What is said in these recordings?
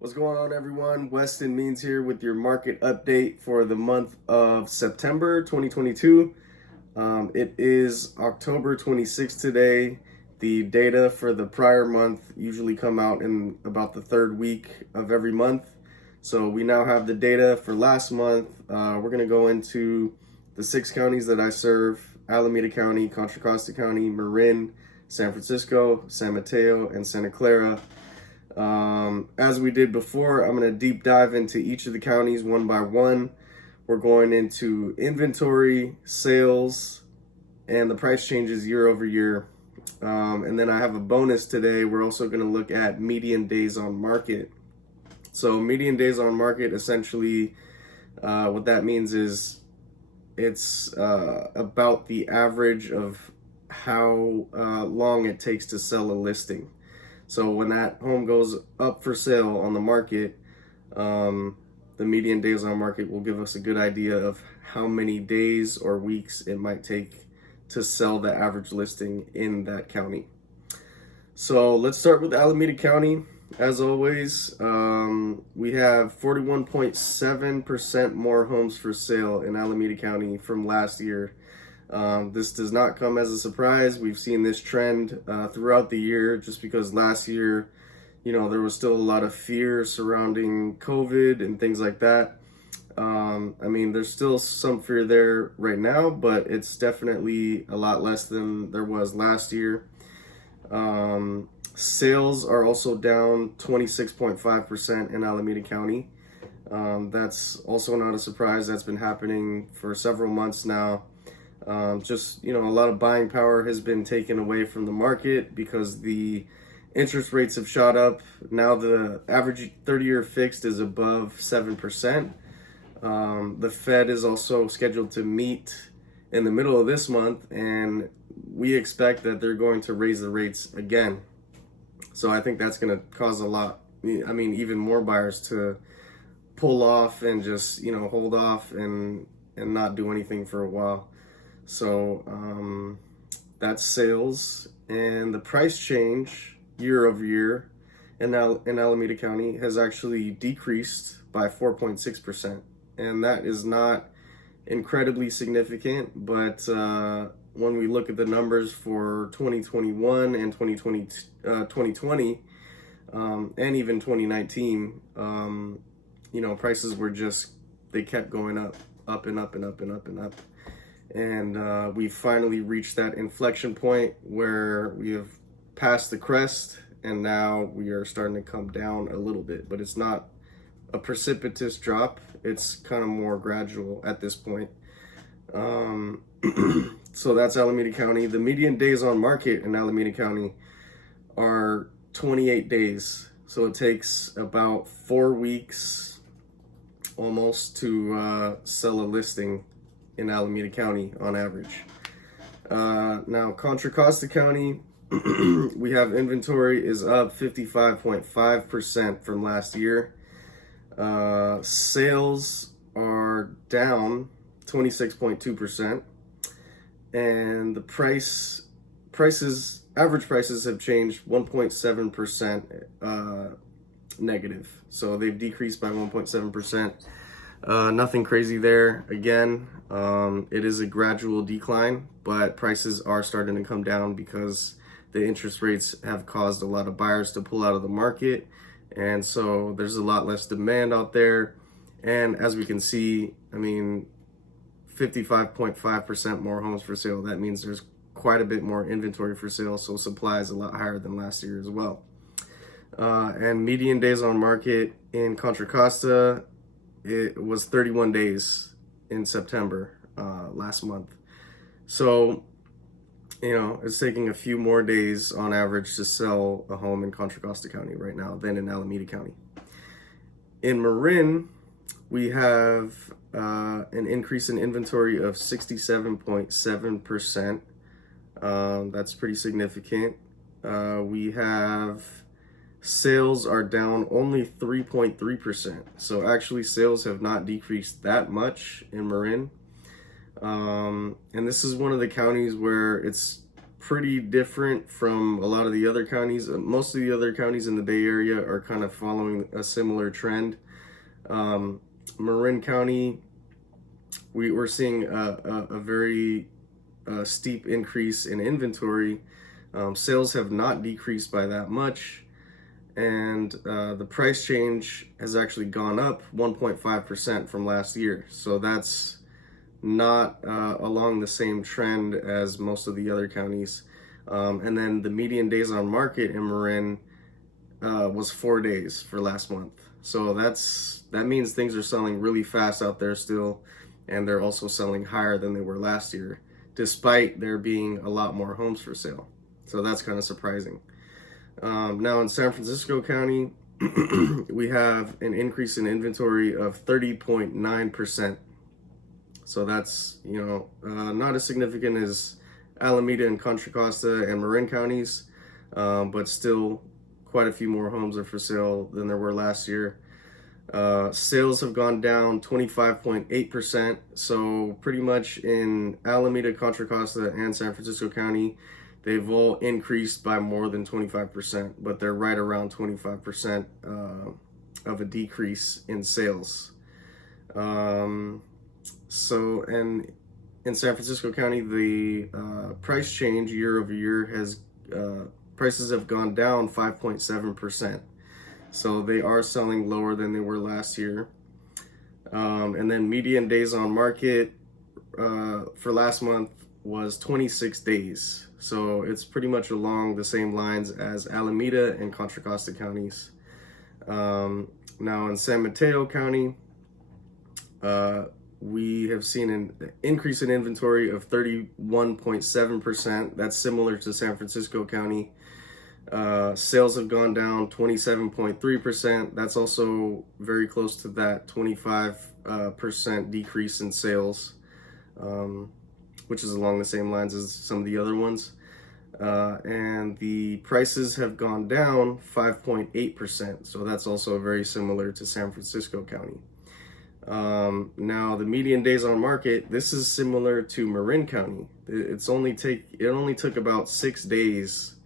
What's going on, everyone? Westin Means here with your market update for the month of September 2022. It is October 26th today. The data for the prior month usually come out in about the third week of every month. So we now have the data for last month. We're going to go into the 6 counties that I serve: Alameda County, Contra Costa County, Marin, San Francisco, San Mateo, and Santa Clara. As we did before, I'm going to deep dive into each of the counties one by one. We're going into inventory, sales, and the price changes year over year. And then I have a bonus today. We're also going to look at median days on market. So median days on market, essentially, what that means is it's about the average of how long it takes to sell a listing. So when that home goes up for sale on the market, the median days on market will give us a good idea of how many days or weeks it might take to sell the average listing in that county. So let's start with Alameda County. As always, we have 41.7% more homes for sale in Alameda County from last year. This does not come as a surprise. We've seen this trend throughout the year, just because last year, there was still a lot of fear surrounding COVID and things like that. There's still some fear there right now, but it's definitely a lot less than there was last year. Sales are also down 26.5% in Alameda County. That's also not a surprise. That's been happening for several months now. A lot of buying power has been taken away from the market because the interest rates have shot up. Now the average 30-year fixed is above 7%. The Fed is also scheduled to meet in the middle of this month, and we expect that they're going to raise the rates again. So I think that's going to cause even more buyers to pull off and just, hold off and not do anything for a while. So that's sales, and the price change year over year in Alameda County has actually decreased by 4.6%, and that is not incredibly significant. But when we look at the numbers for 2021 and 2020, and even 2019, prices were they kept going up and up and up and up and up. And we finally reached that inflection point where we have passed the crest, and now we are starting to come down a little bit, but it's not a precipitous drop. It's kind of more gradual at this point. So that's Alameda County. The median days on market in Alameda County are 28 days. So it takes about 4 weeks almost to sell a listing in Alameda County on average. Now, Contra Costa County, we have inventory is up 55.5% from last year. Sales are down 26.2%, and the average prices have changed 1.7% negative. So they've decreased by 1.7%. Nothing crazy there. Again, it is a gradual decline, but prices are starting to come down because the interest rates have caused a lot of buyers to pull out of the market. And so there's a lot less demand out there. And as we can see, 55.5% more homes for sale. That means there's quite a bit more inventory for sale. So supply is a lot higher than last year as well. And median days on market in Contra Costa, it was 31 days in September last month. So, it's taking a few more days on average to sell a home in Contra Costa County right now than in Alameda County. In Marin, we have an increase in inventory of 67.7%. That's pretty significant. We have sales are down only 3.3%. So actually sales have not decreased that much in Marin. And this is one of the counties where it's pretty different from a lot of the other counties. Most of the other counties in the Bay Area are kind of following a similar trend. Marin County, we're seeing a very steep increase in inventory. Sales have not decreased by that much, and the price change has actually gone up 1.5% from last year. So that's not along the same trend as most of the other counties. And then the median days on market in Marin was 4 days for last month. So that means things are selling really fast out there still, and they're also selling higher than they were last year, despite there being a lot more homes for sale. So that's kind of surprising. Now in San Francisco County, we have an increase in inventory of 30.9%. So that's, not as significant as Alameda and Contra Costa and Marin counties, but still quite a few more homes are for sale than there were last year. Sales have gone down 25.8%. So pretty much in Alameda, Contra Costa, and San Francisco County, they've all increased by more than 25%, but they're right around 25% of a decrease in sales. So, and in San Francisco County, the price change year over year has, prices have gone down 5.7%. So they are selling lower than they were last year. And then median days on market for last month was 26 days. So it's pretty much along the same lines as Alameda and Contra Costa counties. Now in San Mateo County, we have seen an increase in inventory of 31.7%. That's similar to San Francisco County. Sales have gone down 27.3%. That's also very close to that 25% decrease in sales, which is along the same lines as some of the other ones. And the prices have gone down 5.8%. So that's also very similar to San Francisco County. Now the median days on market, this is similar to Marin County. It only took about 6 days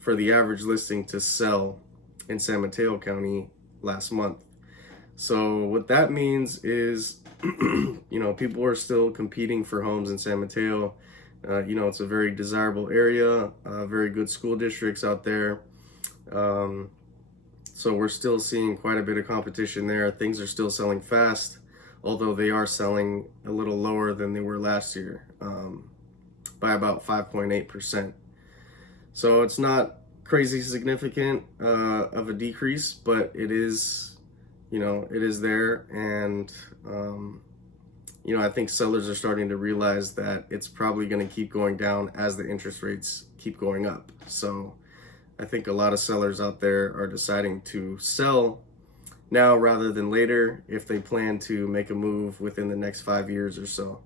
for the average listing to sell in San Mateo County last month. So what that means is, people are still competing for homes in San Mateo. It's a very desirable area, very good school districts out there. So we're still seeing quite a bit of competition there. Things are still selling fast, although they are selling a little lower than they were last year, by about 5.8%. So it's not crazy significant of a decrease, but it is, it is there. And, I think sellers are starting to realize that it's probably going to keep going down as the interest rates keep going up. So I think a lot of sellers out there are deciding to sell now rather than later if they plan to make a move within the next 5 years or so.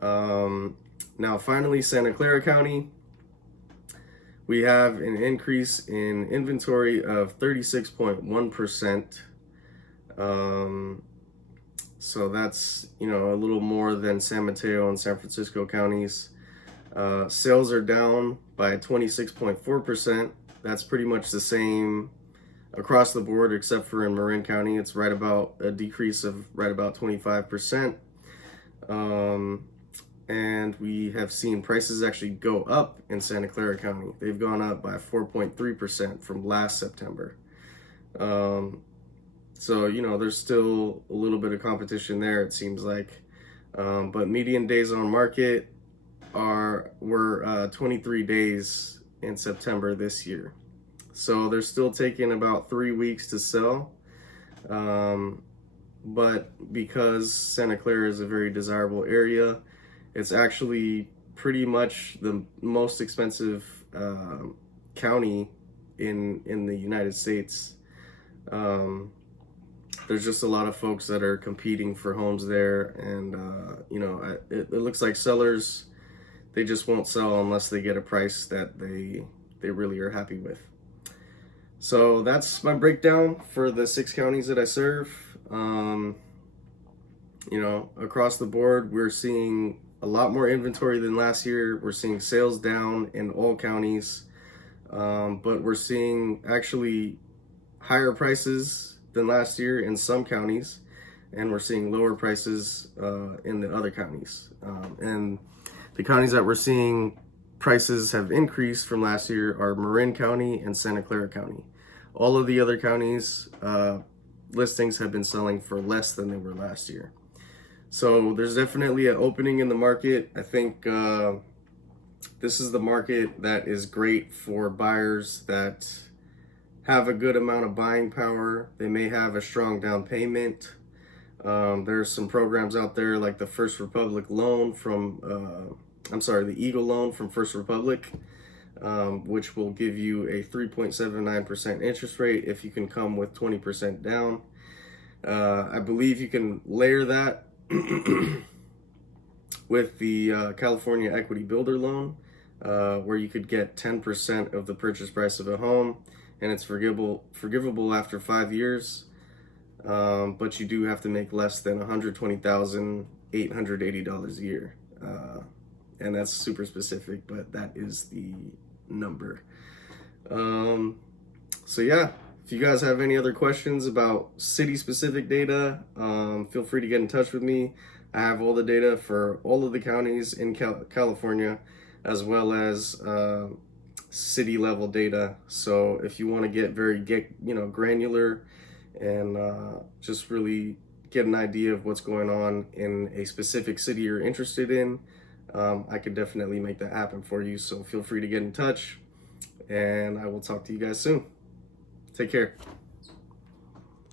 Now finally, Santa Clara County, we have an increase in inventory of 36.1%. So that's, a little more than San Mateo and San Francisco counties. Sales are down by 26.4%. That's pretty much the same across the board, except for in Marin County. It's right about a decrease of right about 25%. And we have seen prices actually go up in Santa Clara County. They've gone up by 4.3% from last September. So, there's still a little bit of competition there, it seems like. But median days on market were 23 days in September this year. So they're still taking about 3 weeks to sell. But because Santa Clara is a very desirable area, it's actually pretty much the most expensive county in the United States. There's just a lot of folks that are competing for homes there, and it looks like sellers, they just won't sell unless they get a price that they really are happy with. So that's my breakdown for the 6 counties that I serve. Across the board, we're seeing a lot more inventory than last year. We're seeing sales down in all counties, but we're seeing actually higher prices than last year in some counties, and we're seeing lower prices in the other counties. And the counties that we're seeing prices have increased from last year are Marin County and Santa Clara County. All of the other counties, listings have been selling for less than they were last year. So there's definitely an opening in the market. I think this is the market that is great for buyers that have a good amount of buying power. They may have a strong down payment. There's some programs out there like the First Republic loan from, the Eagle loan from First Republic, which will give you a 3.79% interest rate if you can come with 20% down. I believe you can layer that with the California Equity Builder loan, where you could get 10% of the purchase price of a home, and it's forgivable after 5 years, but you do have to make less than $120,880 a year, and that's super specific, but that is the number. So yeah, if you guys have any other questions about city-specific data, feel free to get in touch with me. I have all the data for all of the counties in California, as well as city-level data. So if you want to get granular and just really get an idea of what's going on in a specific city you're interested in, I could definitely make that happen for you. So feel free to get in touch, and I will talk to you guys soon. Take care.